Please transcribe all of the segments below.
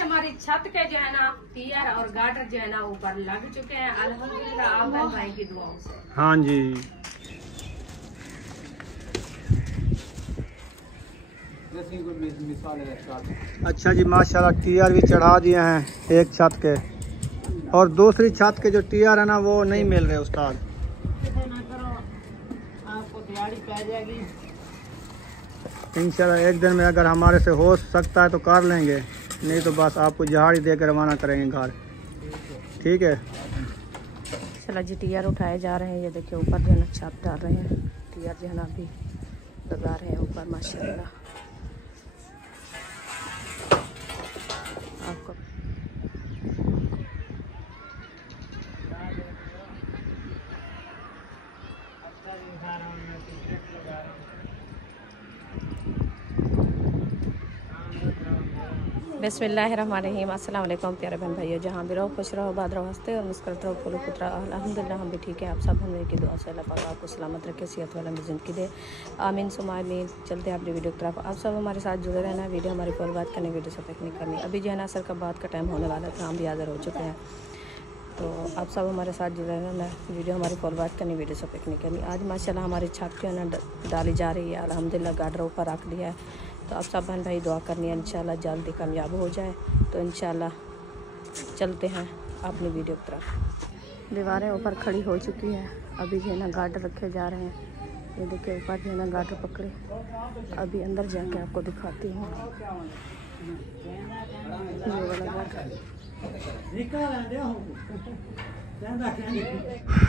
आज हमारी छत के जो है ना टियर और गार्डर जो है ना ऊपर लग चुके हैं अल्हम्दुलिल्लाह आमिर भाई की दुआओं से। हाँ जी। अच्छा जी माशाल्लाह टियर भी चढ़ा दिए हैं एक छत के, और दूसरी छत के जो टियर है ना वो नहीं मिल रहे उस्ताद। आपको दिहाड़ी पै जाएगी इंशाल्लाह एक दिन में अगर हमारे से हो सकता है तो कर लेंगे, नहीं तो बस आपको दिहाड़ी दे कर रवाना करेंगे घर। ठीक है चला जी टियर उठाए जा रहे हैं। ये देखिए ऊपर जो है ना छत डाल रहे हैं, टियर जो है ना अभी लगा रहे हैं ऊपर माशाल्लाह। आपको बिस्मिल्लाहिर्रहमानिर्रहीम। अस्सलाम वालेकुम प्यारे बहन भाइयों, जहाँ भी रहो खुश रहो, आबाद रहो, हंसते और मुस्कुराते रहो, फूलो पुत्रा। अल्हम्दुलिल्लाह हम भी ठीक है। आप सब हम की दुआ से अल्लाह पाक आपको सलामत रखे, सेहत वाला में ज़िंदगी दे, आमीन सुमा आमीन। चलते हैं अपनी वीडियो की तरफ। आप सब हमारे साथ जुड़े रहना, वीडियो हमारी फॉलो बात करनी, वीडियो से पिक नहीं करनी। अभी जो है ना असर का बात का टाइम होने वाला था, हम भी हाज़िर हो चुके हैं, तो आप सब हमारे साथ जुड़े रहना, वीडियो हमारी फॉलो बात करनी, वीडियो से पिक नहीं करनी। आज माशाल्लाह हमारी छत जो है ना डाली जा रही है, अल्हम्दुलिल्लाह गार्डर ऊपर रख दिया है। तो आप सब बहन भाई दुआ करनी है इंशाल्लाह जल्दी कामयाब हो जाए। तो इंशाल्लाह चलते हैं अपनी वीडियो की तरफ। दीवारें ऊपर खड़ी हो चुकी है, अभी जो है ना गार्डर रखे जा रहे हैं। ये देखिए ऊपर जो है ना गार्डर पकड़े, अभी अंदर जाके आपको दिखाती हूँ ये वाला गार्डर।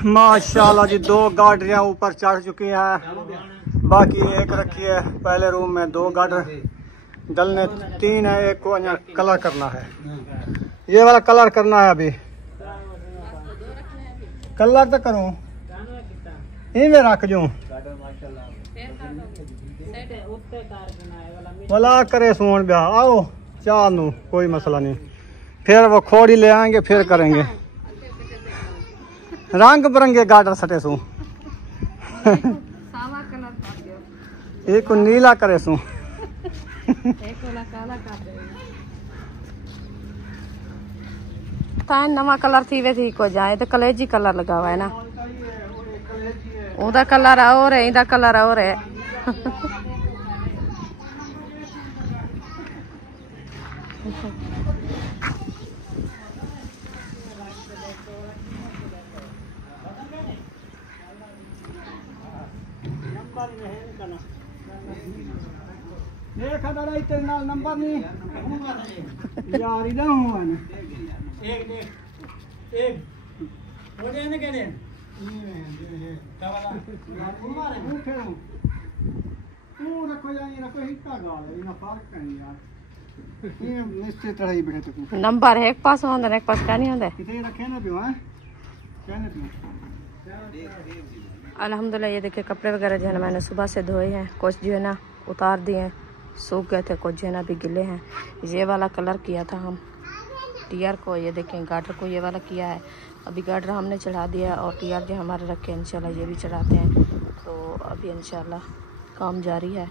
माशाल्लाह जी 2 गाड़ियाँ ऊपर चढ़ चुकी हैं, बाकी एक रखी है पहले रूम में। 2 गार्डर डलने 3 है, एक को कलर करना है, ये वाला कलर करना है। अभी कलर तो करूँ में रख दूँ भला करे सोन ब्याह आओ चाल नू, कोई मसला नहीं। फिर वो खोड़ी ले आएंगे, फिर करेंगे रंग बिरंगे गार्डर सटे सू एक को नीला करे सू नवा कलर थी वे ठीक हो जाए तो कलेजी कलर लगा हुआ है ना, उदा कलर और है, इदा कलर और है। नंबर नहीं यार इधर हुआ ना एक हो जाए ना कह दे नंबर है एक पास होंदा एक पास क्या नहीं होंदा। अल्हम्दुलिल्लाह ये देखिए कपड़े वगैरह जो है ना मैंने सुबह से धोए हैं, कुछ जो है ना उतार दिए हैं, सूख गए थे, कुछ जो है ना अभी गिले हैं। ये वाला कलर किया था हम टियर को, ये देखें गार्डर को ये वाला किया है। अभी गार्डर हमने चढ़ा दिया और टियर जो हमारे रखे इंशाल्लाह ये भी चढ़ाते हैं। तो अभी इंशाल्लाह काम जारी है।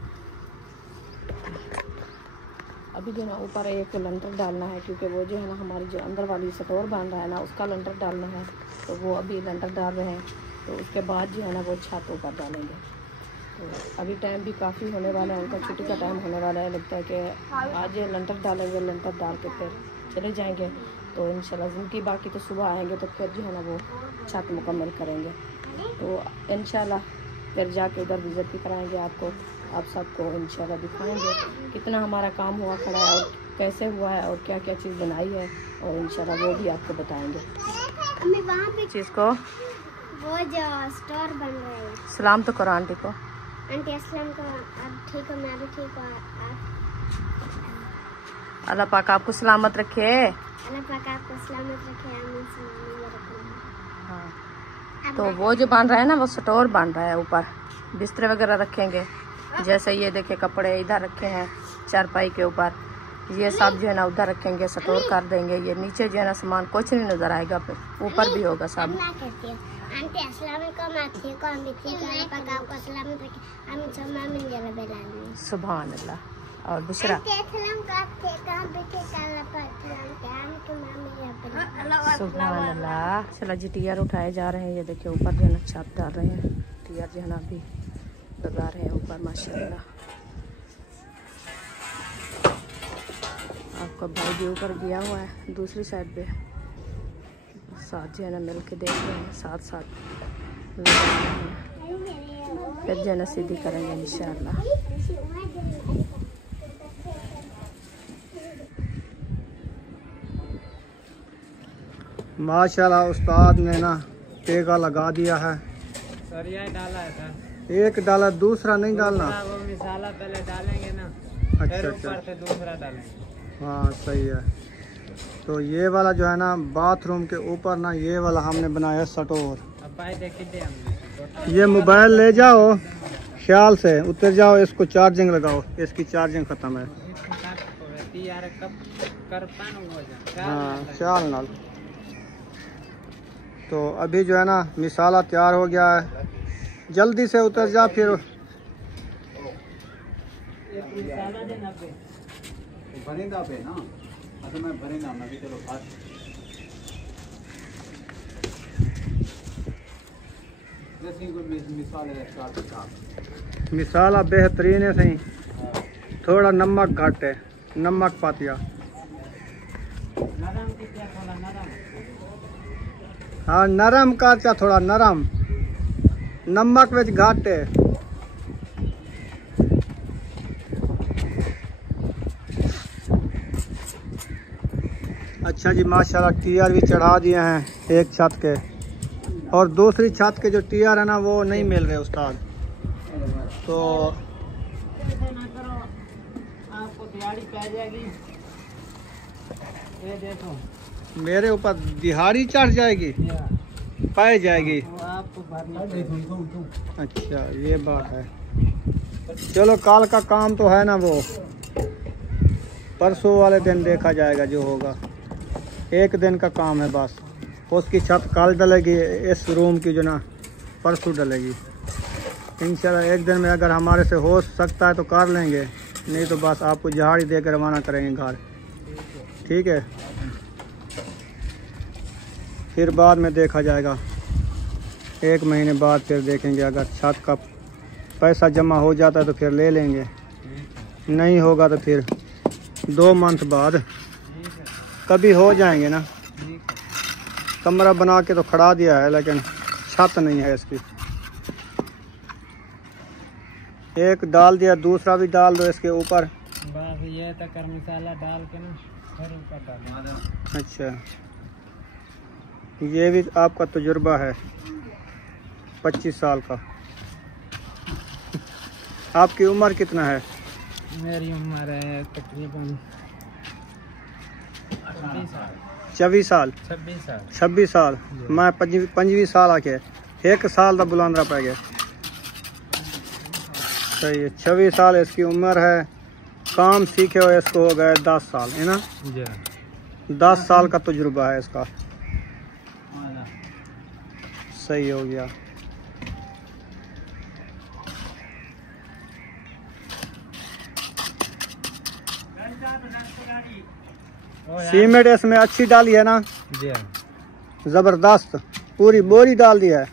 अभी जो है ना ऊपर एक लंटर डालना है, क्योंकि वो जो है ना हमारी जो अंदर वाली स्टोर बन रहा है ना उसका लंटर डालना है, तो वो अभी लंटर डाल रहे हैं। तो उसके बाद जो है ना वो छत ऊपर डालेंगे। तो अभी टाइम भी काफ़ी होने वाला है, उनका छुट्टी का टाइम होने वाला है। लगता है कि आज लंटर डालेंगे, लंटर डाल के फिर चले जाएंगे। तो इंशाल्लाह ज़िंदगी बाकी तो सुबह आएंगे तो फिर जो है ना वो छत मुकम्मल करेंगे। तो इंशाल्लाह फिर जाके उधर विज़िट भी कराएंगे आपको, आप सबको इंशाल्लाह दिखाएंगे कितना हमारा काम हुआ खड़ा है और कैसे हुआ है और क्या क्या चीज़ बनाई है, और इंशाल्लाह वो भी आपको बताएंगे। चीज़ को वो जो स्टोर बन रहा है, सलाम तो करो आंटी को। आंटी अस्सलाम को। अब ठीक हो, मैं भी ठीक हूँ। अल्लाह पाक आपको सलामत रखे। अल्लाह पाक आपको सलामत रखे, आमीन सुमा आमीन। हाँ तो वो जो बन रहा है ना वो स्टोर बन रहा है, ऊपर बिस्तर वगैरह रखेंगे। जैसे ये देखे कपड़े इधर रखे हैं चारपाई के ऊपर, ये सब जो है ना उधर रखेंगे, स्टोर कर देंगे। ये नीचे जो है ना सामान कुछ नहीं नजर आएगा, फिर ऊपर भी होगा सब। आंटी अस्सलाम वालेकुम, आप ठीक हो? हम भी ठीक हैं। अल्लाह पाक आपको सलामत रखे, आमीन सुमा आमीन या रब्बिल आलमीन। सुभान अल्लाह। और बुशरा आंटी अस्सलाम को आप ठीक हो? हम भी ठीक हैं। अल्लाह पाक सुभान अल्लाह। चला जी टीयर उठाए जा रहे हैं। ये देखिए ऊपर जो है ना छत डाल रहे हैं। टीयर जो है ना अभी लगा रहे हैं ऊपर माशाल्लाह। आपका भाई भी ऊपर गया हुआ है दूसरी साइड पे। साथ जो है ना मिल के देख रहे हैं, साथ साथ लगा रहे हैं। फिर जो है ना सीधी करेंगे इंशाल्लाह। माशाल्लाह उस्ताद ने ना टेका लगा दिया है। सरिया डाला है सर। एक डाला, दूसरा नहीं डालना। वो मिसाला पहले डालेंगे ना, अच्छा फिर अच्छा, ऊपर से दूसरा डालेंगे। हाँ सही है। तो ये वाला जो है ना बाथरूम के ऊपर ना ये वाला हमने बनाया स्टोर। अब भाई देखिए हमने ये मोबाइल ले जाओ, ख्याल से उतर जाओ, इसको चार्जिंग लगाओ, इसकी चार्जिंग ख़त्म है। हाँ चाल नाल। तो अभी जो है ना मिसाला तैयार हो गया है, जल्दी से उतर जा। फिर मिसाला बेहतरीन है सही, थोड़ा नमक घट है, नमक पातिया। हाँ नरम का चा, थोड़ा नरम, नमक विच घट है। अच्छा जी माशाल्लाह टीयर भी चढ़ा दिए हैं एक छत के, और दूसरी छत के जो टीयर है ना वो नहीं मिल रहे उस्ताद। तो आपको दिहाड़ी पै जाएगी। ये देखो मेरे ऊपर दिहाड़ी चढ़ जाएगी, पाई जाएगी। आपको भरनी। अच्छा ये बात है। चलो कल का काम तो है ना, वो परसों वाले दिन देखा जाएगा जो होगा। एक दिन का काम है बस। उसकी छत कल डलेगी, इस रूम की जो ना परसों डलेगी इंशाल्लाह। एक दिन में अगर हमारे से हो सकता है तो कर लेंगे, नहीं तो बस आपको दिहाड़ी दे कर रवाना करेंगे घर। ठीक है, फिर बाद में देखा जाएगा। एक महीने बाद फिर देखेंगे, अगर छत का पैसा जमा हो जाता है तो फिर ले लेंगे, नहीं होगा तो फिर 2 मंथ बाद कभी हो जाएंगे ना। कमरा बना के तो खड़ा दिया है, लेकिन छत नहीं है इसकी। एक डाल दिया, दूसरा भी डाल दो इसके ऊपर। बस ये तक मिसाला डाल के ना फिर ऊपर डालना। अच्छा ये भी आपका तजुर्बा है 25 साल का। आपकी उम्र कितना है? मेरी उम्र है तकरीबन 24 साल। 26 साल। मैं 25 साल आके 1 साल का बुलांदरा पै गया। सही है, 26 साल इसकी उम्र है। काम सीखे हुए इसको हो गए 10 साल है ना। 10 साल का तजुर्बा है इसका। सही हो गया। सीमेंट इसमें अच्छी डाली है ना, जबरदस्त। पूरी बोरी डाल दिया है,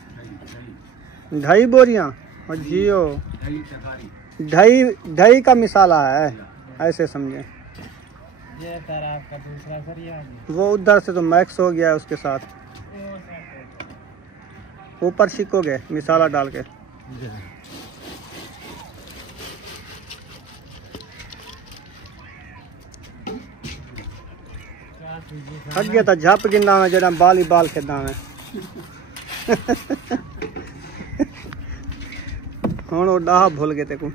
2.5 बोरियां। और जियो 2.5 का मिसाला है, ऐसे समझे। ये तरह का दूसरा सरिया वो उधर से तो मैक्स हो गया है उसके साथ। ऊपर सिकोगे मिसाला डाल के। अगे तो झप गिंदा में जरा बाल ही बाल खेदा में। हुण वो डाह भूल गए तेको।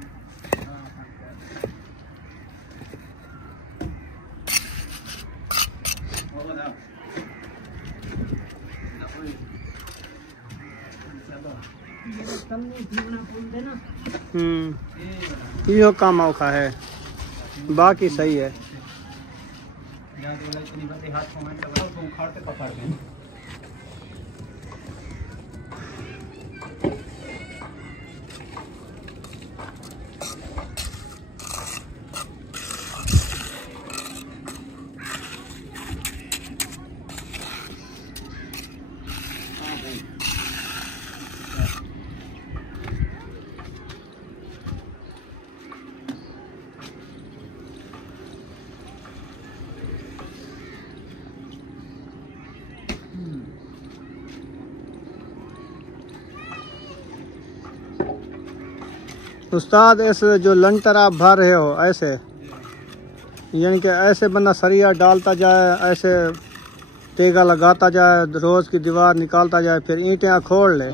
यो काम औखा है, बाकी सही है। उस्ताद इस जो लंटर आप भर रहे हो ऐसे, यानी कि ऐसे बंदा सरिया डालता जाए, ऐसे तेगा लगाता जाए, रोज़ की दीवार निकालता जाए, फिर ईंटें खोल ले,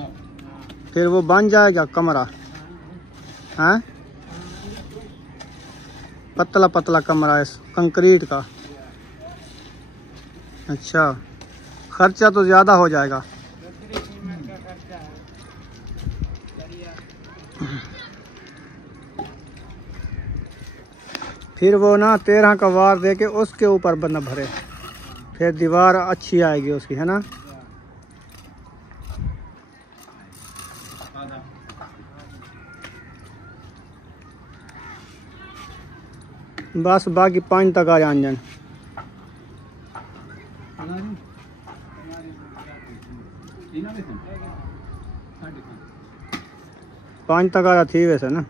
फिर वो बन जाएगा कमरा। हैं पतला पतला कमरा इस कंक्रीट का। अच्छा, खर्चा तो ज़्यादा हो जाएगा। फिर वो ना 13 का वार दे के उसके ऊपर बंदा भरे, फिर दीवार अच्छी आएगी उसकी, है ना। बस बाकी 5 तक आ जान 5 तक आ थी वैसे ना।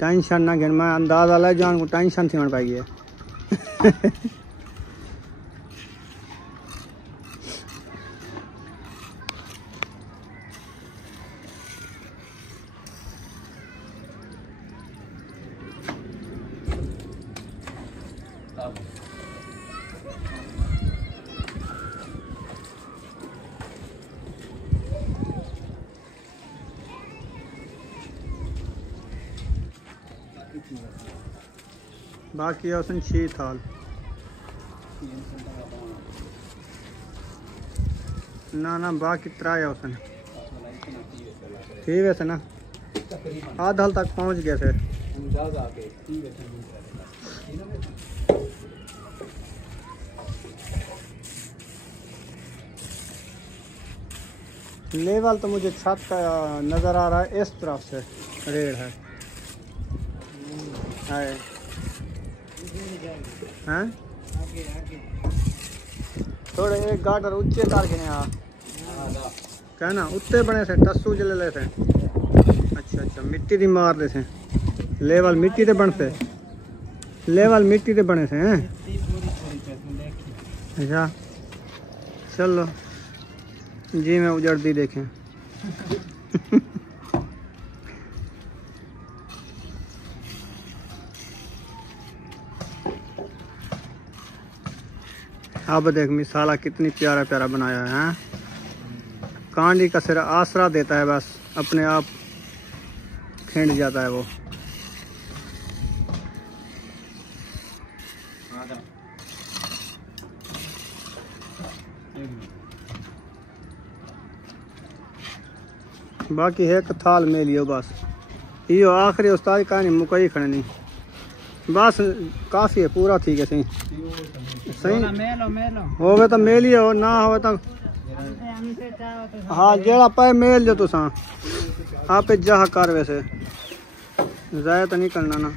टेंशन ना घेन, मैं अंदाजा ले जान को टेंशन थी होने पाई है। बाकी औसन 6 थाल ना ना, बाकी 3 औसन ठीक है ना। आधा हल तक पहुंच गए थे। लेवल तो मुझे छत का नज़र आ रहा है, इस तरफ से रेड है। हैं थोड़े एक गाटर ऊंचे करके कहना उत्ते बने से टस्सू चले ले थे। अच्छा अच्छा, मिट्टी दी मार ले से, लेवल मिट्टी ते बन से, लेवल मिट्टी ते बने से हैं। अच्छा चलो जी, मैं उजड़ती देखें। अब देख मिसाला कितनी प्यारा प्यारा बनाया है। कांडी का सिरा आसरा देता है, बस अपने आप खिंड जाता है वो। बाकी एक थाल में लियो बस, यो आखिरी उस्ताद कहानी मुकई खड़नी बस, काफ़ी है पूरा ठीक है। सही सही होवे तो मेलियो, ना होवे तो हाँ जेड़ा पे मेल जो तुसा आप जहा कर, वैसे ज़ाया तो नहीं करना ना।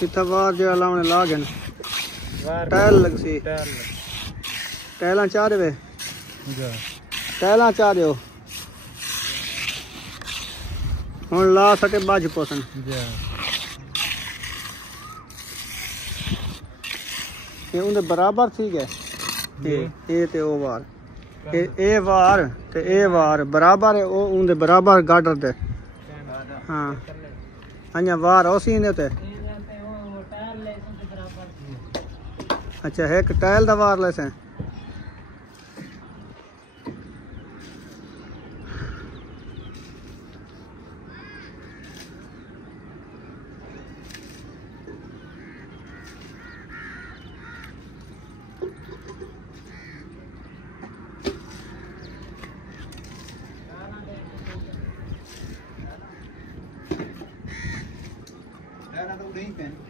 कितना बार जेड़ा लाने लागे टाइल लग सी, टाइल चाह रहे, टाइल चाह रहे हो हूँ ला सके बाज पोसन। ये उनके बराबर ठीक है, ये ते ओ वार, ए वार ते ए वार बराबर है, ओ उनके बराबर गाटर ते। हाँ हाँ वार उसी ने ते। अच्छा एक टाइल दा वार ले से।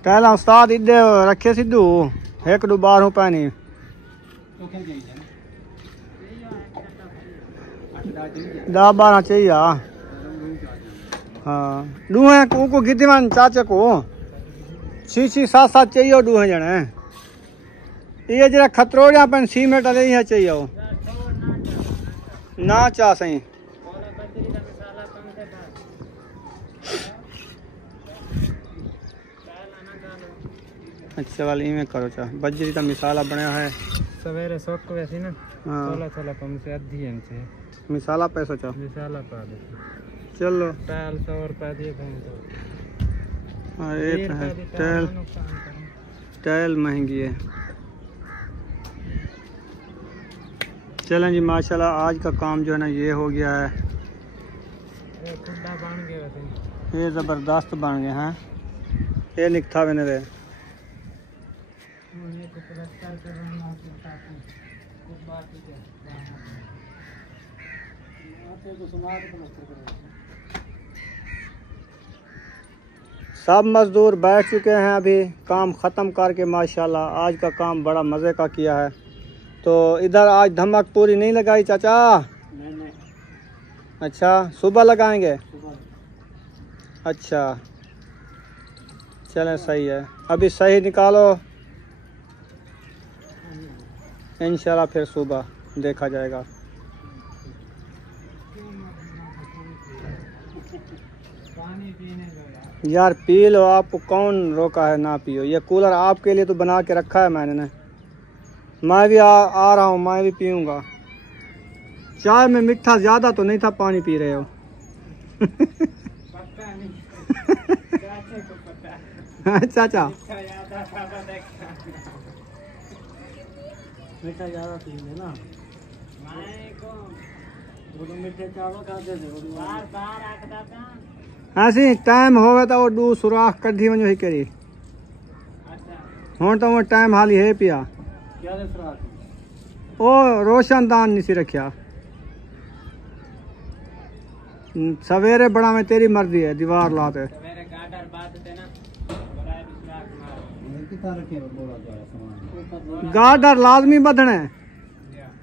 टाइल उस्ताद इधे रखे सिद्धू, एक दो बार पैनी 10-12 चाहिए। हाँ दूहे को गिद्दी मान चाचे को 6-7 चाहिए दूहे जने। ये जरा खतरोड़िया पेन सीमेंट वाले ही चाहिए वो ना चाह सही। अच्छा वाली में करो चाह बजरी का मिसाला बनाया है सवेरे सोक वैसी ना। हाँ थोड़ा थोड़ा कम से आधी इंच है मिसाला पैसा चाह मिसाला पा दे चलो टाइल 100 रुपये दिए थे हाँ ये तो है। टाइल टाइल महंगी है। चलें जी माशाल्लाह आज का काम जो है ना ये हो गया है। ये ज़बरदस्त बन गए हैं। ये निकथा बने रहे सब मजदूर बैठ चुके हैं। अभी काम ख़त्म करके माशाल्लाह आज का काम बड़ा मज़े का किया है। तो इधर आज धमक पूरी नहीं लगाई चाचा? नहीं। अच्छा सुबह लगाएंगे? अच्छा चलें सही है। अभी सही निकालो इंशाल्लाह फिर सुबह देखा जाएगा। यार पी लो, आपको कौन रोका है ना पियो। ये कूलर आपके लिए तो बना के रखा है मैंने ना। मैं भी आ रहा हूँ, मैं भी पीऊँगा। चाय में मीठा ज़्यादा तो नहीं था, पानी पी रहे हो। चाचा मीठा ज़्यादा पीएंगे ना। मीठे चावल खाते थे ऐसे टाइम होगा तो वो दू सुराख कढ़ी वञो ही करी। हुण तो वो टाइम हाली है पिया। ओ रोशनदान नहीं सी रखिया। सवेरे बड़ा में तेरी मर्जी है। दीवार लाते गाडर लाजमी बदने।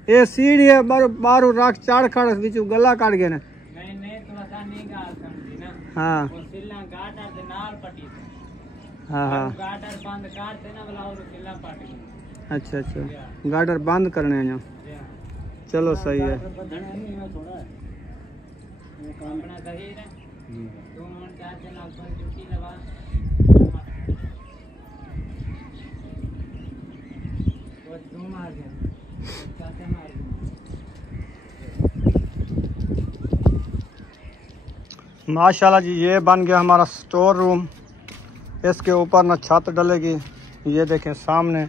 ये सीढ़ी है बारू रख चढ़ खड़ बिचू गला काट गए ने। हाँ हाँ अच्छा अच्छा गाडर बंद करने हैं। चलो सही है। माशाल्लाह जी ये बन गया हमारा स्टोर रूम। इसके ऊपर ना छत डलेगी। ये देखें सामने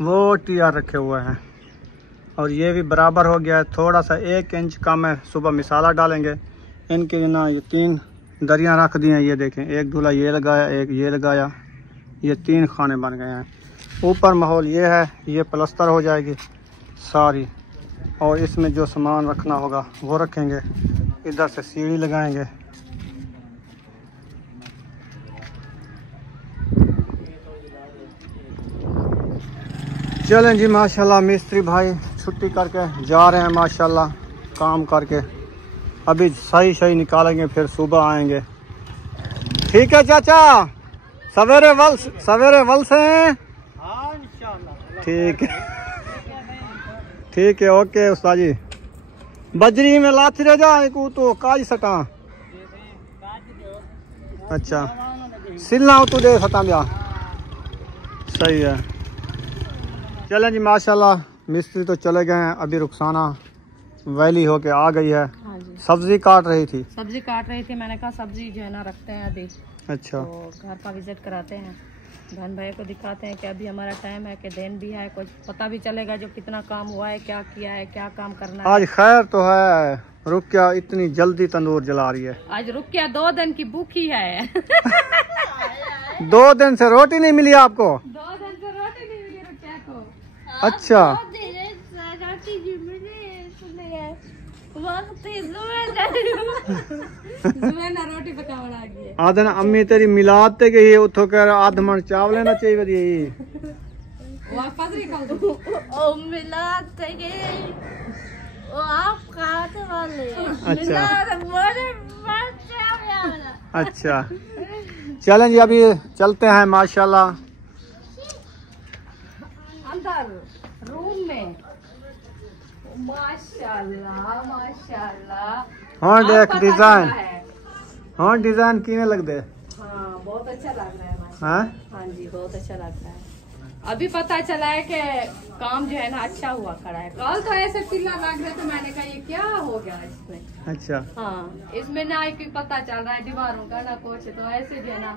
वो टीआर रखे हुए हैं और ये भी बराबर हो गया है। थोड़ा सा 1 इंच कम है। सुबह मिसाला डालेंगे। इनके ना ये 3 दरियाँ रख दी हैं। ये देखें एक दूल्हा ये लगाया, एक ये लगाया। ये 3 खाने बन गए हैं। ऊपर माहौल ये है। ये प्लस्तर हो जाएगी सारी और इसमें जो सामान रखना होगा वो रखेंगे। इधर से सीढ़ी लगाएंगे। चलें जी माशाल्लाह मिस्त्री भाई छुट्टी करके जा रहे हैं माशाल्लाह काम करके। अभी सही निकालेंगे फिर सुबह आएंगे। ठीक है चाचा सवेरे वल से हैं। ठीक है ओके उस्ताद जी। बजरी में लाती रह जा को तो काज सटा। अच्छा सिलना तू दे सटा ब्या। सही है। चलें जी माशाल्लाह मिस्त्री तो चले गए हैं। अभी रुखसाना वैली होके आ गई है। हाँ जी। सब्जी काट रही थी। मैंने कहा सब्जी जो है ना रखते हैं अभी। अच्छा तो घर का विजिट कराते हैं। बहन भाई को दिखाते हैं कि अभी हमारा टाइम है कि दिन भी है। कुछ पता भी चलेगा जो कितना काम हुआ है, क्या किया है, क्या काम करना है। आज खैर तो है। रुकिया इतनी जल्दी तंदूर जला रही है। आज रुकिया 2 दिन की भूखी है। 2 दिन से रोटी नहीं मिली आपको? 2 दिन से रोटी नहीं मिली रुकिया को। अच्छा रोटी पकावन आ गई। आदन अम्मी तेरी मिलाद ते गई उठो कर आध मन चावल लेना चाहिए वदी वापस भी खाओ ओ मिलाद ते गई ओ आप खाते वाले। अच्छा मिलाद अच्छा चलें जी अभी चलते हैं माशाल्लाह अंदर रूम में। माशाल्लाह हाँ देख डिजाइन। हाँ डिजाइन किने लग दे। हाँ बहुत अच्छा लग रहा है। हाँ हाँ जी बहुत अच्छा लग रहा है। अभी पता चला है कि काम जो है ना अच्छा हुआ खड़ा है। कल तो ऐसे पिल्ला लग रहे थे, मैंने कहा ये क्या हो गया इसमें। अच्छा हाँ, इसमें ना एक पता चल रहा है दीवारों का ना कुछ, तो ऐसे जो है ना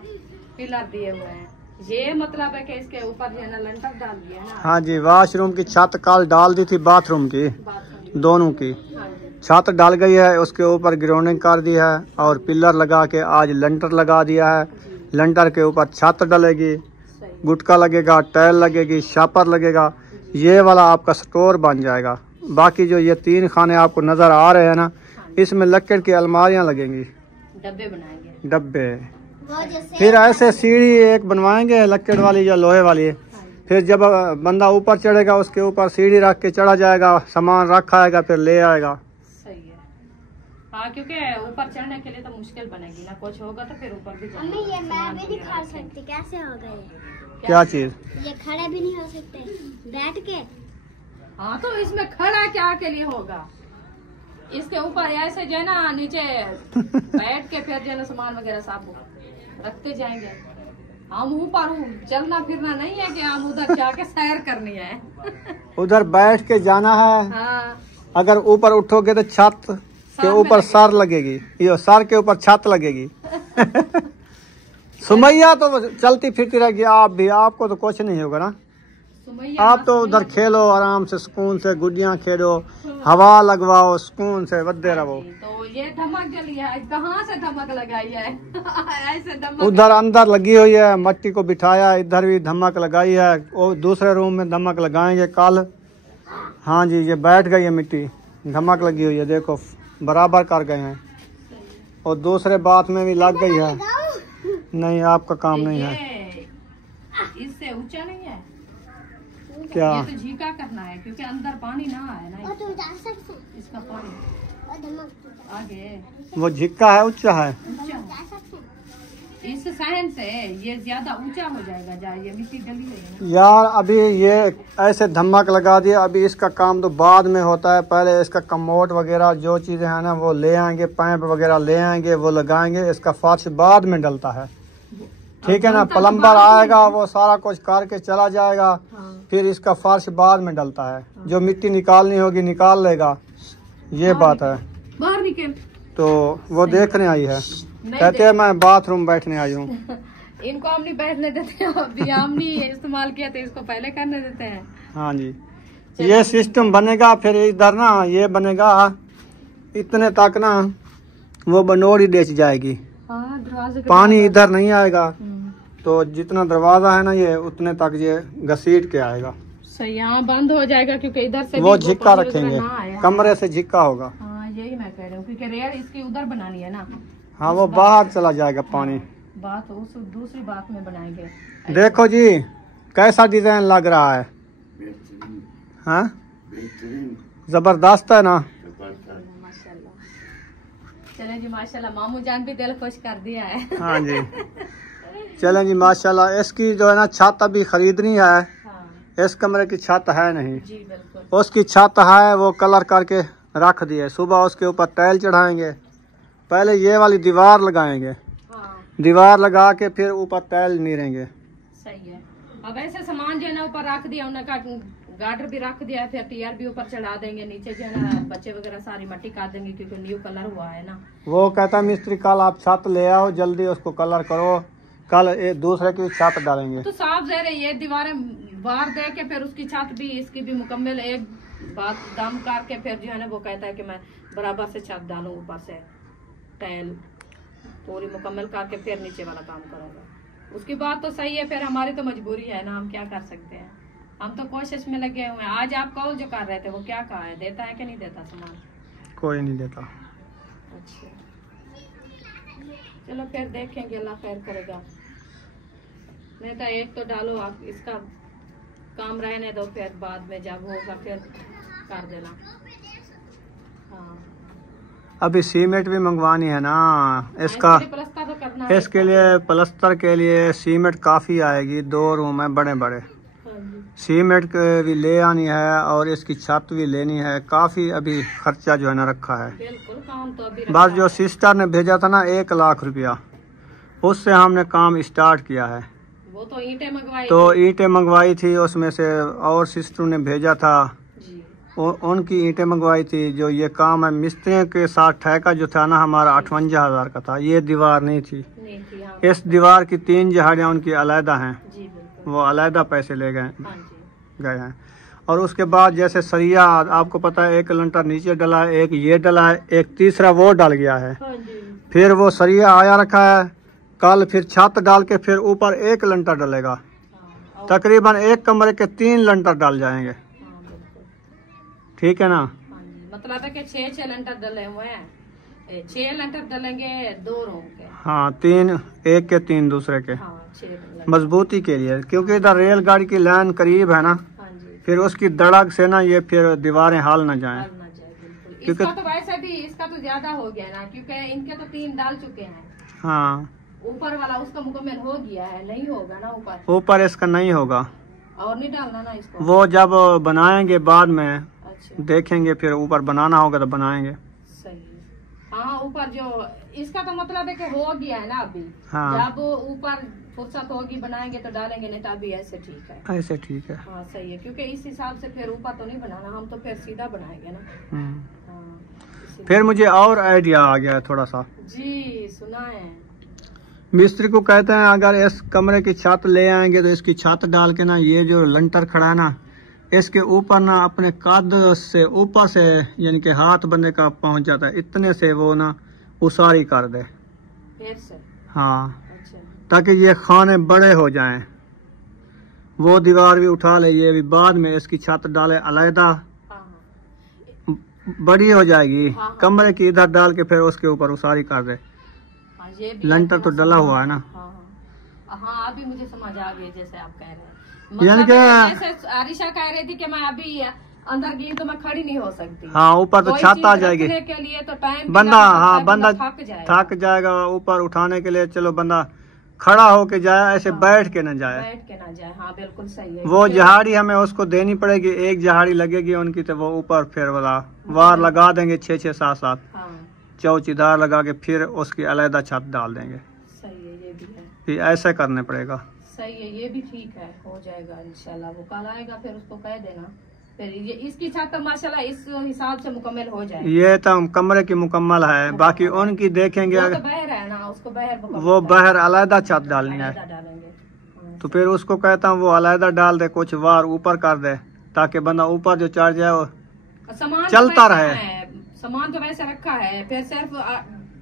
पिलर दिए हुए हैं। ये मतलब है कि इसके ऊपर जो है ना लंटर डाल दिया ना। हाँ जी, वॉशरूम की छत कल डाल दी थी, बाथरूम की दोनों की छत डाल गई है, उसके ऊपर ग्राउंडिंग कर दी है और पिलर लगा के आज लंटर लगा दिया है। लंटर के ऊपर छत डलेगी, गुटका लगेगा, टाइल लगेगी, शापर लगेगा, ये वाला आपका स्टोर बन जाएगा। बाकी जो ये 3 खाने आपको नजर आ रहे हैं ना, इसमें लकड़ की अलमारियां लगेंगी, डब्बे बनाएंगे, डब्बे। फिर ऐसे सीढ़ी एक बनवाएंगे लकड़ वाली या लोहे वाली। फिर जब बंदा ऊपर चढ़ेगा उसके ऊपर सीढ़ी रख के चढ़ा जाएगा, सामान रखा आएगा, फिर ले आएगा। सही है। हाँ, क्योंकि ऊपर चढ़ने के लिए तो मुश्किल बनेगी ना, कुछ होगा तो फिर ऊपर भी मम्मी ये मैं भी दिखा सकती, कैसे होगा ये? क्या चीज? ये खड़े भी नहीं हो सकते बैठ के। हाँ, तो इसमें खड़ा क्या के लिए होगा? इसके ऊपर ऐसे जो है ना नीचे बैठ के फिर जो है ना सामान वगैरह सब रखते जाएंगे। हम ऊपर चलना फिरना नहीं है कि हम उधर जाके सैर करनी है। उधर बैठ के जाना है। हाँ, अगर ऊपर उठोगे तो छत के ऊपर सर लगेगी, ये सर के ऊपर छत लगेगी। सुमैया तो चलती फिरती रहेगी, आप भी, आपको तो कुछ नहीं होगा ना। आप तो उधर खेलो आराम से, सुकून से गुडियां खेलो, हवा लगवाओ, सुकून से बदे रहो। तो ये धमक जली है, कहाँ से धमक लगाई है? ऐसे धमक उधर अंदर लगी हुई है, मट्टी को बिठाया, इधर भी धमक लगाई है, और दूसरे रूम में धमक लगाएंगे कल। हाँ जी, ये बैठ गई है मिट्टी, धमक लगी हुई है, देखो बराबर कर गए हैं। और दूसरे बात में भी लग गई है। नहीं, आपका काम नहीं है। इससे ऊंचा नहीं है क्या? ये तो झीका करना है, क्योंकि अंदर पानी ना आए ना, तुम जा सकते हो इसका पानी आगे वो झिक्का है, ऊंचा है। ऊंचा जा सकते हो। इस सहन से ये ज्यादा ऊंचा हो जाएगा, जहाँ ये मिट्टी डली है ना। यार अभी ये ऐसे धमक लगा दिया, अभी इसका काम तो बाद में होता है। पहले इसका कमोड वगैरह जो चीजें हैं ना वो ले आएंगे, पाइप वगैरह ले आएंगे, वो लगाएंगे। इसका फर्श बाद में डलता है, ठीक है ना। प्लम्बर आएगा, वो सारा कुछ करके चला जाएगा। फिर इसका फर्श बाद में डलता है। जो मिट्टी निकालनी होगी निकाल लेगा, ये बात है। बाहर निकल। तो वो देखने आई है, कहते हैं मैं बाथरूम बैठने आई हूँ। इनको हम नहीं बैठने देते, अभी हम नहीं इस्तेमाल किया तो इसको पहले करने देते हैं। हाँ जी, ये सिस्टम बनेगा। फिर इधर ना ये बनेगा, इतने तक ना वो बनोड़ी बेच जाएगी। हाँ, दरवाजे के पानी इधर नहीं आएगा, तो जितना दरवाजा है ना ये उतने तक ये घसीट के आएगा। सही, यहाँ बंद हो जाएगा, क्योंकि इधर से वो भी झिक्का पानी वगैरह रखेंगे, ना आया। कमरे से झिक्का होगा। हाँ, यही मैं कह रही हूँ, क्योंकि रेयर इसकी उधर बनानी है ना। हाँ, वो बाहर चला जाएगा पानी। बात उस दूसरी बात में बनाएंगे। देखो जी कैसा डिजाइन लग रहा है, हाँ जबरदस्त है ना। माशाल्लाह। चले जी, माशाल्लाह, मामू जान भी दिल खुश कर दिया है। हाँ जी, चलें जी माशाल्लाह। इसकी जो है ना छत अभी खरीदनी है। हाँ इस कमरे की छत है नहीं, जी बिल्कुल। उसकी छत है, वो कलर करके रख दिए। सुबह उसके ऊपर टाइल चढ़ाएंगे, पहले ये वाली दीवार लगाएंगे, हाँ दीवार लगा के फिर ऊपर टाइल नीरेंगे। सही है। अब ऐसे सामान जो है ना ऊपर रख दिया, उनका गार्डर भी रख दिया है, फिर टीयर भी ऊपर चढ़ा देंगे, नीचे जो है ना बच्चे वगैरह सारी मट्टी काट देंगे, क्योंकि न्यू कलर हुआ है ना। वो कहता मिस्त्री कल आप छत ले आओ, जल्दी उसको कलर करो, कल एक दूसरे की छत डालेंगे। तो साफ जहर ये दीवारें बाहर दे के फिर उसकी छत भी इसकी भी मुकम्मल एक बात दम करके फिर जो है ना वो कहता है कि मैं बराबर से छत डालूं, ऊपर से टाइल पूरी मुकम्मल करके फिर नीचे वाला काम करूंगा। उसकी बात तो सही है, फिर हमारी तो मजबूरी है ना, हम क्या कर सकते हैं। हम तो कोशिश में लगे हुए हैं। आज आप कॉल जो कर रहे थे वो क्या कहा है, देता है कि नहीं देता सामान? कोई नहीं देता। अच्छा, चलो फिर देखेंगे, अल्लाह खैर करेगा। नहीं तो एक तो डालो आप, इसका काम रहने दो, फिर बाद में जब होगा फिर कर देना। हाँ, अभी सीमेंट भी मंगवानी है ना इसका। प्लास्टर तो करना है। इसके लिए प्लास्टर के लिए सीमेंट काफ़ी आएगी, 2 रूम है बड़े बड़े। हाँ जी। सीमेंट भी ले आनी है और इसकी छत भी लेनी है। काफ़ी अभी खर्चा जो है ना रखा है। बिल्कुल, काम तो अभी बस जो सिस्टर ने भेजा था ना 1 लाख रुपया, उससे हमने काम स्टार्ट किया है। वो तो ईंटें मंगवाई तो ईंटें मंगवाई थी, उसमें से और सिस्टर ने भेजा था जी। उनकी ईंटें मंगवाई थी। जो ये काम है मिस्त्रियों के साथ ठेका जो था ना हमारा 58,000 का था। ये दीवार नहीं थी, नहीं थी, हाँ। इस दीवार की 3 जहाड़ियाँ उनकी अलहदा हैं, जी बिल्कुल। वो अलहदा पैसे ले हाँ जी। गए हैं। और उसके बाद जैसे सरिया आपको पता है, एक लंटर नीचे डला है, एक ये डला है, एक तीसरा वो डल गया है। हाँ जी। फिर वो सरिया आया रखा है, कल फिर छत डाल के फिर ऊपर एक लंटर डलेगा। हाँ, तकरीबन एक कमरे के 3 लंटर डाल जाएंगे, हाँ बिल्कुल। ठीक है ना। हाँ जी, मतलब है कि 6 लंटर डले हुए हैं, 6 लंटर डलेंगे 2 रूम के। हाँ, 3 एक के 3 दूसरे के, हाँ 6 लंटर। मजबूती के लिए, क्योंकि इधर रेलगाड़ी की लाइन करीब है ना, हाँ जी। फिर उसकी धड़क से ना ये फिर दीवारें हाल ना जाएं। डालना चाहिए बिल्कुल। क्योंकि इसका तो वैसे भी इसका तो ज्यादा हो गया ना, क्योंकि इनके तो 3 डाल चुके हैं। हाँ, ऊपर वाला उसका मुकम्मल हो गया है, नहीं होगा ना ऊपर। ऊपर इसका नहीं होगा, और नहीं डालना ना इसको। वो जब बनाएंगे बाद में अच्छा देखेंगे, फिर ऊपर बनाना होगा तो बनाएंगे। सही है। हाँ ऊपर जो इसका तो मतलब है कि हो गया है ना अभी। हाँ। जब ऊपर फुर्सत होगी बनाएंगे तो डालेंगे, नहीं तो अभी ऐसे ठीक है। ऐसे ठीक है। हाँ सही है, क्योंकि इस हिसाब से फिर ऊपर तो नहीं बनाना, हम तो फिर सीधा बनाएंगे ना। हाँ, इसीलिए। फिर मुझे और आइडिया आ गया है थोड़ा सा। जी सुनाए। मिस्त्री को कहते हैं अगर इस कमरे की छत ले आएंगे तो इसकी छत डाल के ना, ये जो लंटर खड़ा है ना, इसके ऊपर ना अपने कद से ऊपर से यानी कि हाथ बंदे का पहुंच जाता है, इतने से वो ना उसारी कर दे। फिर से। हाँ, अच्छा। ताकि ये खाने बड़े हो जाएं। वो दीवार भी उठा ले, ये भी बाद में इसकी छत डाले अलहदा, हाँ बड़ी हो जाएगी। हाँ। कमरे की इधर डाल के फिर उसके ऊपर उसारी कर दे। हाँ, ये भी लंटर तो डला हुआ है ना। हाँ हाँ, अभी मुझे समझ आ गई जैसे आप कह रहे हैं। यानी मतलब कि- जैसे आरिशा कह रही थी कि मैं अभी अंदर गई तो मैं खड़ी नहीं हो सकती। हाँ, ऊपर तो कोई छत चीज आ जाएगी, रखने के लिए तो टाइम बंदा, हाँ बंदा थक जाएगा। थक जाएगा। ऊपर उठाने के लिए चलो बंदा खड़ा होके जाए, ऐसे हाँ। बैठ के न जाए। बैठ के ना जाए, हाँ बिल्कुल सही है। वो फिर- जहाड़ी हमें उसको देनी पड़ेगी, एक जहाड़ी लगेगी उनकी, तो वो ऊपर फिर वाला वार लगा देंगे 6-6, 7-7 हाँ चौचीदार लगा के फिर उसकी अलहदा छत डाल देंगे। सही है, ये भी है। फिर ऐसे करने पड़ेगा। सही है, ये भी ठीक है, हो जाएगा इंशाल्लाह। वो कल आएगा फिर उसको कह देना, फिर ये इसकी छत तो माशाल्लाह इस हिसाब से मुकम्मल हो जाएगी। ये तो कमरे की मुकम्मल है, बाकी उनकी देखेंगे। वो तो बहर है ना, उसको बहर मुकम्मल वो बहर अलहदा छत डालनी है, अलहदा डालेंगे। हाँ, तो फिर उसको कहता हूँ वो अलहदा डाल दे, कुछ वार ऊपर कर दे, ताकि बंदा ऊपर जो चढ़ जाए वो सामान तो चलता वैसे रहे। है, सामान तो वैसे रखा है, फिर सिर्फ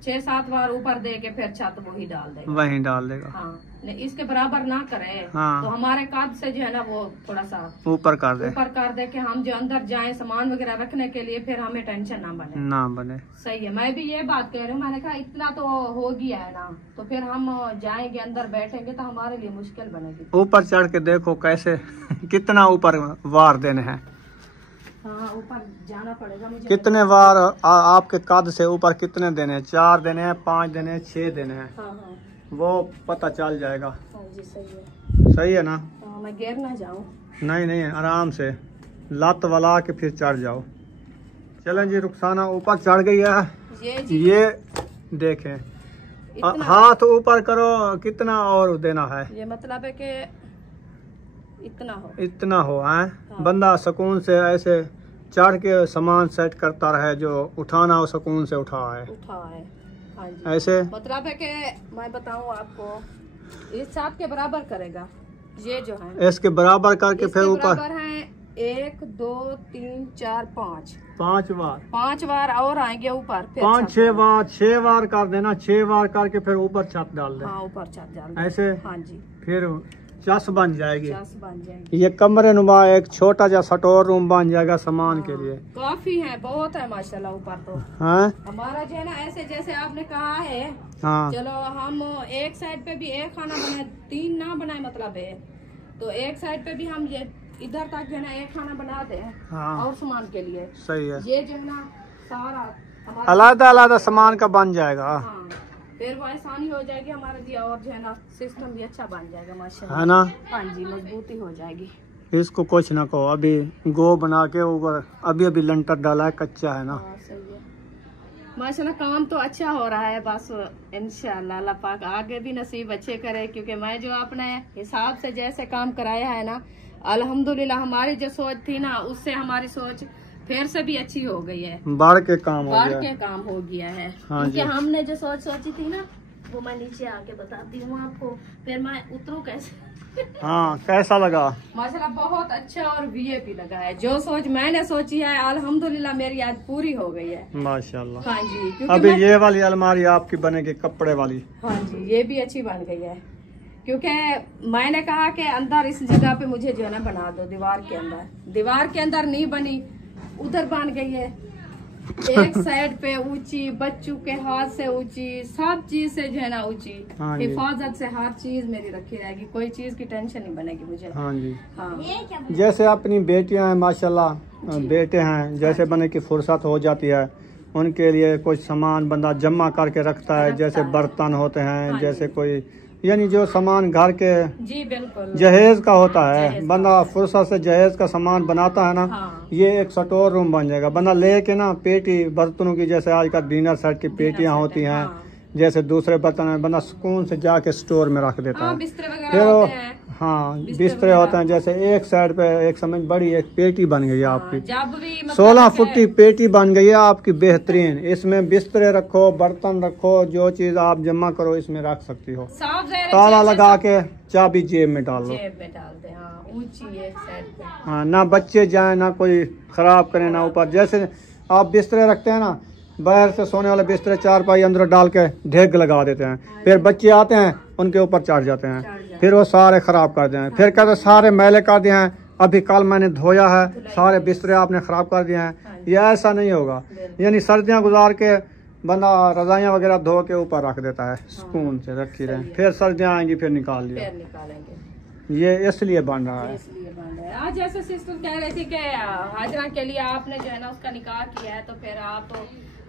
6-7 बार ऊपर दे के फिर छत वही डाल देगा। वहीं डाल देगा। हाँ, नहीं इसके बराबर ना करे हाँ। तो हमारे काद से जो है ना वो थोड़ा सा ऊपर कर दे, ऊपर कर दे के हम जो अंदर जाए सामान वगैरह रखने के लिए, फिर हमें टेंशन ना बने। ना बने। सही है, मैं भी ये बात कह रही हूँ। मैंने कहा इतना तो हो गया है ना, तो फिर हम जाएंगे अंदर बैठेंगे तो हमारे लिए मुश्किल बनेगी। ऊपर चढ़ के देखो कैसे कितना ऊपर वार देने हैं, हाँ ऊपर जाना पड़ेगा मुझे। कितने वार आपके कद से ऊपर कितने देने हैं, 4 देने हैं, 5 देने हैं, 6 देने हैं, हाँ हाँ वो पता चल जाएगा। हाँ जी सही है। सही है ना। हाँ, मैं गिर ना जाऊँ। नहीं नहीं, आराम से लत वाला के फिर चढ़ जाओ। चलें जी, रुखसाना ऊपर चढ़ गई है। ये जी ये देखें, इतना हाथ ऊपर करो, कितना और देना है, ये मतलब है कि इतना हो। इतना हो है। हाँ। बंदा सुकून से ऐसे चढ़ के सामान सेट करता रहे, जो उठाना हो सुकून से उठा है उठा है। हाँ जी, ऐसे। मतलब है कि मैं बताऊं आपको, इस छत के बराबर करेगा ये जो है, इसके बराबर करके इसके फिर ऊपर बराबर है 1 2 3 4 5 5 वार, 5 बार और आएंगे ऊपर, फिर 5-6 वार, 6 वार कर देना, 6 वार करके फिर ऊपर छत डाल दे। हाँ ऊपर छत डाल दे। ऐसे हाँ जी, फिर चस बन जाएगी। छत बन जाएगी। ये कमरे नुमा एक छोटा सा स्टोर रूम बन जाएगा सामान के लिए। काफी है, बहुत है माशाल्लाह ऊपर तो। हाँ हमारा जो है ना ऐसे जैसे आपने कहा है, हाँ, चलो हम एक साइड पे भी एक खाना बनाए, 3 ना बनाए मतलब है, तो एक साइड पे भी हम ये इधर तक जो है ना एक खाना बना दे हाँ और सामान के लिए। सही है। ये जो है ना सारा हमारा, अलग अलग सामान का बन जाएगा, हाँ फिर वो आसानी हो जाएगी हमारे लिए, और जो है ना सिस्टम भी अच्छा बन जाएगा माशाल्लाह। है ना। हाँ जी, मजबूती हो जाएगी। इसको कुछ ना कहो, अभी गो बना के ऊपर अभी लंटर डाला है, कच्चा है ना। हाँ सही है। माशाल्लाह काम तो अच्छा हो रहा है, बस इंशाल्लाह अल्लाह पाक आगे भी नसीब अच्छे करे, क्योंकि मैं जो अपने हिसाब से जैसे काम कराया है ना, अल्हम्दुलिल्लाह हमारी जो सोच थी ना, उससे हमारी सोच फिर से भी अच्छी हो गई है, बढ़ के काम हो गया है। हाँ क्योंकि हमने जो सोची थी ना, वो मैं नीचे आके बताती हूँ आपको, फिर मैं उतरूँ कैसे। हाँ, कैसा लगा? माशाल्लाह बहुत अच्छा और वीआईपी लगा है। जो सोच मैंने सोची है अल्हम्दुलिल्लाह मेरी आज पूरी हो गई है माशाल्लाह। हाँ जी, क्योंकि अभी ये वाली अलमारी आपकी बनेगी कपड़े वाली। हाँ जी, ये भी अच्छी बन गई है, क्योंकि मैंने कहा कि अंदर इस जगह पे मुझे जो है ना बना दो, दीवार के अंदर नहीं बनी, उधर बन गई है। एक साइड पे ऊंची, बच्चों के हाथ से ऊंची, सब चीज से जो है ना ऊंची, हाँ हिफाजत से हर चीज मेरी रखी रहेगी, कोई चीज की टेंशन नहीं बनेगी मुझे। हाँ जी। हाँ, जैसे अपनी बेटियां हैं माशाल्लाह, बेटे हैं, जैसे बने की फुर्सत हो जाती है, उनके लिए कुछ सामान बंदा जमा करके रखता है, जैसे बर्तन होते हैं, जैसे कोई यानी जो सामान घर के जी बिल्कुल जहेज का होता है, बंदा फुर्सत से जहेज का सामान बनाता है ना। हाँ। ये एक स्टोर रूम बन जाएगा, बंदा लेके ना पेटी बर्तनों की, जैसे आजकल डिनर सेट की पेटियां होती हैं, जैसे दूसरे बर्तन है, बंदा सुकून से जाके स्टोर में रख देता है। बिस्तर वगैरह फिर होते हैं। हाँ, बिस्तरे होते हैं, जैसे एक साइड पे एक समझ बड़ी एक पेटी बन गई है आपकी, जब भी 16 फुट की पेटी बन गई है आपकी बेहतरीन। इसमें बिस्तरे रखो, बर्तन रखो, जो चीज आप जमा करो इसमें रख सकती हो। ताला लगा के चाबी जेब में डाल लो। ऊंची एक साइड पे। हाँ, ना बच्चे जाए, ना कोई खराब करे, ना ऊपर। जैसे आप बिस्तरे रखते हैं ना, बाहर से सोने वाले बिस्तरे चारपाई अंदर डाल के ढेग लगा देते हैं, फिर बच्चे आते हैं उनके ऊपर चढ़ जाते हैं, फिर वो सारे खराब कर दिए हैं, फिर कहते सारे मैले कर दिए हैं, अभी कल मैंने धोया है, सारे बिस्तरे आपने खराब कर दिए हैं। ये ऐसा नहीं होगा, यानी सर्दियां गुजार के बंदा रजाइयाँ वगैरह धो के ऊपर रख देता है, सुकून से रखी रहे, फिर सर्दियां आएंगी फिर निकाल लिया। ये इसलिए बन रहा है। आज जैसे सिस्टर कह रही थी कि हाजरा के लिए आपने जो है ना उसका निकाह किया है, तो फिर आप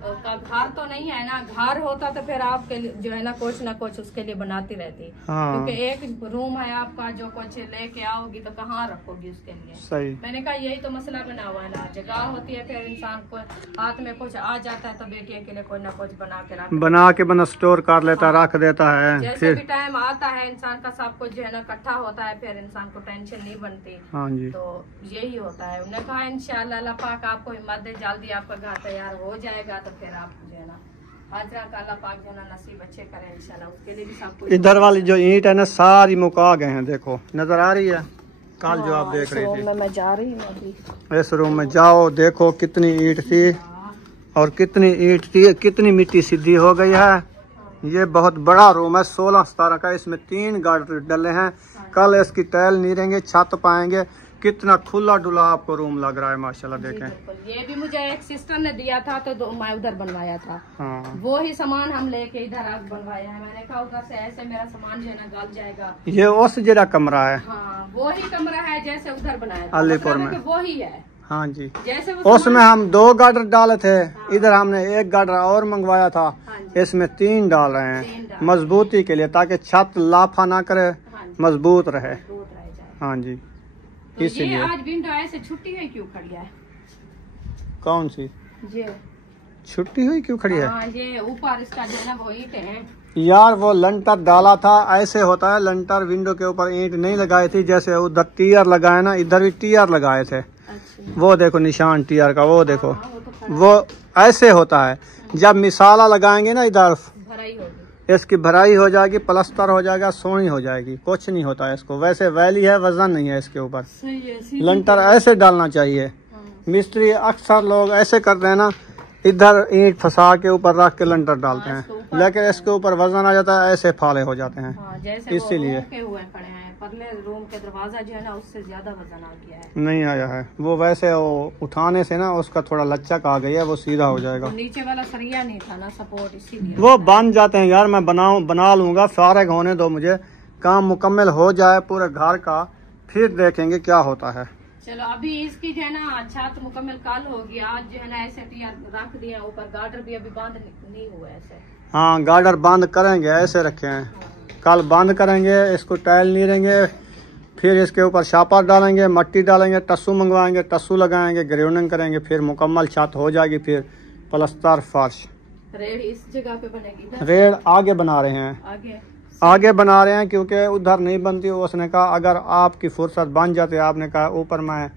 का घर तो नहीं है ना, घर होता तो फिर आपके जो है ना कुछ उसके लिए बनाती रहती। हाँ। क्योंकि एक रूम है आपका, जो कुछ लेके आओगी तो कहाँ रखोगी उसके लिए। सही। मैंने कहा यही तो मसला बना हुआ है ना, जगह होती है, फिर इंसान को हाथ में कुछ आ जाता है तो बेटियों के लिए कोई ना कुछ बना के बना स्टोर कर लेता, रख देता है। जैसे भी टाइम आता है इंसान का सब कुछ जो है ना इकट्ठा होता है, फिर इंसान को टेंशन नहीं बनती। हाँ जी। तो यही होता है। उन्होंने कहा इंशाल्लाह अल्लाह पाक आपको हिम्मत दे, जल्दी आपका घर तैयार हो जाएगा, तो फिर आप जो है ना हाजरा का अल्लाह पाक जो है ना नसीब अच्छे करें इंशाल्लाह, उसके लिए भी सब कुछ। इधर वाली जो ईंट है ना सारी मुका गए हैं, देखो नजर आ रही है, कल जो आप देख रही थी। मैं जा रही हूँ अभी इस रूम में जाओ, देखो कितनी ईंट थी और कितनी ईंट थी, कितनी मिट्टी सीधी हो गई है। ये बहुत बड़ा रूम है, 16-17 का, इसमें 3 गार्डर डले हैं। कल इसकी टाइल नहीं रहेंगे, छत पाएंगे। कितना खुला डुला आपको रूम लग रहा है माशाल्लाह, देखें। ये भी मुझे एक सिस्टर ने दिया था, तो मैं उधर बनवाया था। हाँ। वो ही सामान हम लेके इधर आज बनवाया है। मैंने कहा उधर से ऐसे मेरा सामान जो है ना गल जाएगा। ये उस जरा कमरा है। हाँ, वो ही कमरा है जैसे उधर बनाया था, अलीपुर में। वो ही है। हाँ जी। जैसे उसमें हम 2 गार्डर डाले थे। हाँ। इधर हमने 1 गार्डर और मंगवाया था। हाँ, इसमें 3 डाल रहे हैं मजबूती के लिए, ताकि छत लाफा ना करे, मजबूत रहे। हाँ जी। तो ये आज विंडो ऐसे छुट्टी हुई क्यों खड़ी है? कौन सी ये छुट्टी हुई क्यों खड़ी है? हाँ, ये ऊपर इसका जो है ना वो ईंट है यार, वो लंटर डाला था। ऐसे होता है, लंटर विंडो के ऊपर ईंट नहीं लगाई थी, जैसे उधर टीयर लगाए ना, इधर भी टीयर लगाए थे। अच्छा। वो देखो निशान टीयर का, वो देखो। हाँ, वो ऐसे होता है, जब मिसाला लगाएंगे ना इधर, भराई होगी, इसकी भराई हो जाएगी, प्लस्तर हो जाएगा, सोनी हो जाएगी, कुछ नहीं होता है इसको। वैसे वैली है, वजन नहीं है इसके ऊपर। लंटर ऐसे डालना चाहिए। मिस्त्री अक्सर लोग ऐसे करते हैं ना, इधर ईंट फंसा के ऊपर रख के लंटर डालते हैं, लेकिन इसके ऊपर वजन आ जाता है, ऐसे फाले हो जाते हैं। इसीलिए रूम के दरवाजा जो है ना उससे ज्यादा वजन आ गया है। नहीं आया है वो, वैसे वो उठाने से ना उसका थोड़ा लचक आ गया है, वो सीधा हो जाएगा। नीचे वाला सरिया नहीं था ना सपोर्ट, इसीलिए वो बन जाते हैं। यार मैं बना लूंगा, फारिग होने दो मुझे, काम मुकम्मल हो जाए पूरे घर का, फिर देखेंगे क्या होता है। चलो अभी इसकी जो है ना छत मुकम्मल कल होगी, आज जो है ना ऐसे रख दिया ऊपर, गार्डर भी अभी बंद नहीं हुआ ऐसे। हाँ, गार्डर बंद करेंगे, ऐसे रखे हैं, कल बंद करेंगे, इसको टाइल नहीं रहेंगे, फिर इसके ऊपर शापर डालेंगे, मट्टी डालेंगे, टस्सू मंगवाएंगे, टस्सू लगाएंगे, ग्रेवनिंग करेंगे, फिर मुकम्मल छत हो जाएगी, फिर प्लस्तर फर्श। रेड इस जगह पे बनेगी ना? रेड आगे बना रहे हैं, आगे बना रहे हैं क्योंकि उधर नहीं बनती। उसने कहा अगर आपकी फुर्सत बन जाती, आपने कहा ऊपर में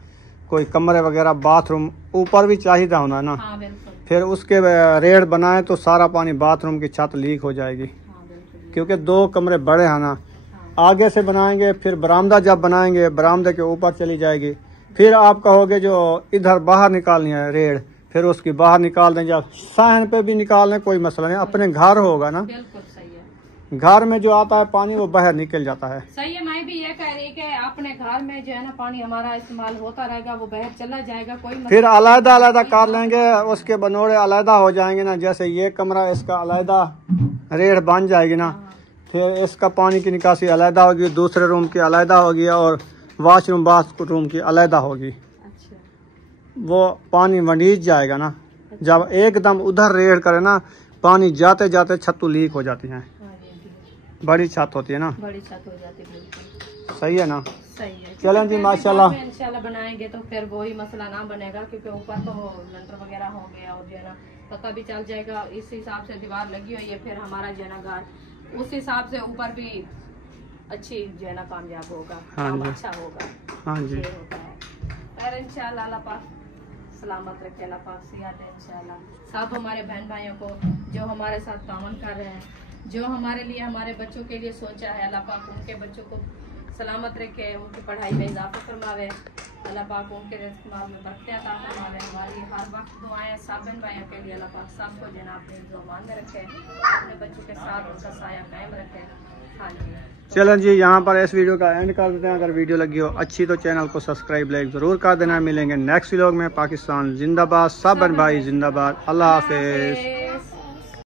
कोई कमरे वगैरह बाथरूम ऊपर भी चाहिए होना ना, हाँ, बिल्कुल। फिर उसके रेड बनाए तो सारा पानी बाथरूम की छत लीक हो जाएगी। हाँ, बिल्कुल। क्योंकि 2 कमरे बड़े हैं ना, हाँ। आगे से बनाएंगे, फिर बरामदा जब बनाएंगे बरामदे के ऊपर चली जाएगी। फिर आप कहोगे जो इधर बाहर निकालनी है रेड, फिर उसकी बाहर निकाल दें, जब सहन पे भी निकाल दें कोई मसला नहीं, अपने घर होगा ना। बिल्कुल सही है। घर में जो आता है पानी वो बाहर निकल जाता है। सही है। मैं भी ये कह रही कि अपने घर में जो है ना पानी हमारा इस्तेमाल होता रहेगा, वो बाहर चला जाएगा, कोई मसला फिर अलग अलग कर लेंगे, उसके बनोड़े अलग हो जाएंगे ना। जैसे ये कमरा इसका अलग रेड बन जाएगी ना, फिर इसका पानी की निकासी अलग होगी, दूसरे रूम की अलग होगी और वॉशरूम बाथरूम की अलग होगी। अच्छा। वो पानी वंडीज जाएगा ना। जब एकदम उधर रेड करे ना, पानी जाते जाते छत लीक हो जाती है। हाँ, ये बड़ी छत होती है ना, बड़ी छत हो जाती है। बिल्कुल सही है ना। सही है। चलें जी, माशाल्लाह। इंशाल्लाह बनाएंगे तो फिर वही मसला ना बनेगा, क्योंकि ऊपर तो लंटर वगैरह हो गया और जो है ना पता भी चल जाएगा। इस हिसाब से दीवार लगी हुई है, फिर हमारा जो है ना घर उस हिसाब से ऊपर भी अच्छी जो है ना कामयाब होगा। हाँ काम जी। अच्छा होगा। हाँ जी, ये होता है। खैर इंशाल्लाह अल्लाह पाक सलामत रखे, अल्लाह पाक सियात है इंशाल्लाह। सब हमारे बहन भाइयों को जो हमारे साथ तावन कर रहे हैं, जो हमारे लिए हमारे बच्चों के लिए सोचा है, अल्लाह पाक उनके बच्चों को सलामत रखे, उनकी पढ़ाई में इजाफा फरमावे, अल्लाह पाक उनके इस्तेमाल में बरकत अता फरमावे। हमारी हर वक्त दुआएं सब बहन भाइयों के लिए, अल्लाह पाक सबको जनाब अपने ज़ुबान में रखे, अपने बच्चों के साथ उनका साया कायम रखे। हाँ जी। चलें जी, यहाँ पर इस वीडियो का एंड कर देते हैं। अगर वीडियो लगी हो अच्छी तो चैनल को सब्सक्राइब लाइक ज़रूर कर देना। मिलेंगे नेक्स्ट व्लॉग में। पाकिस्तान जिंदाबाद, सब बहन भाई जिंदाबाद। अल्लाह हाफिज़।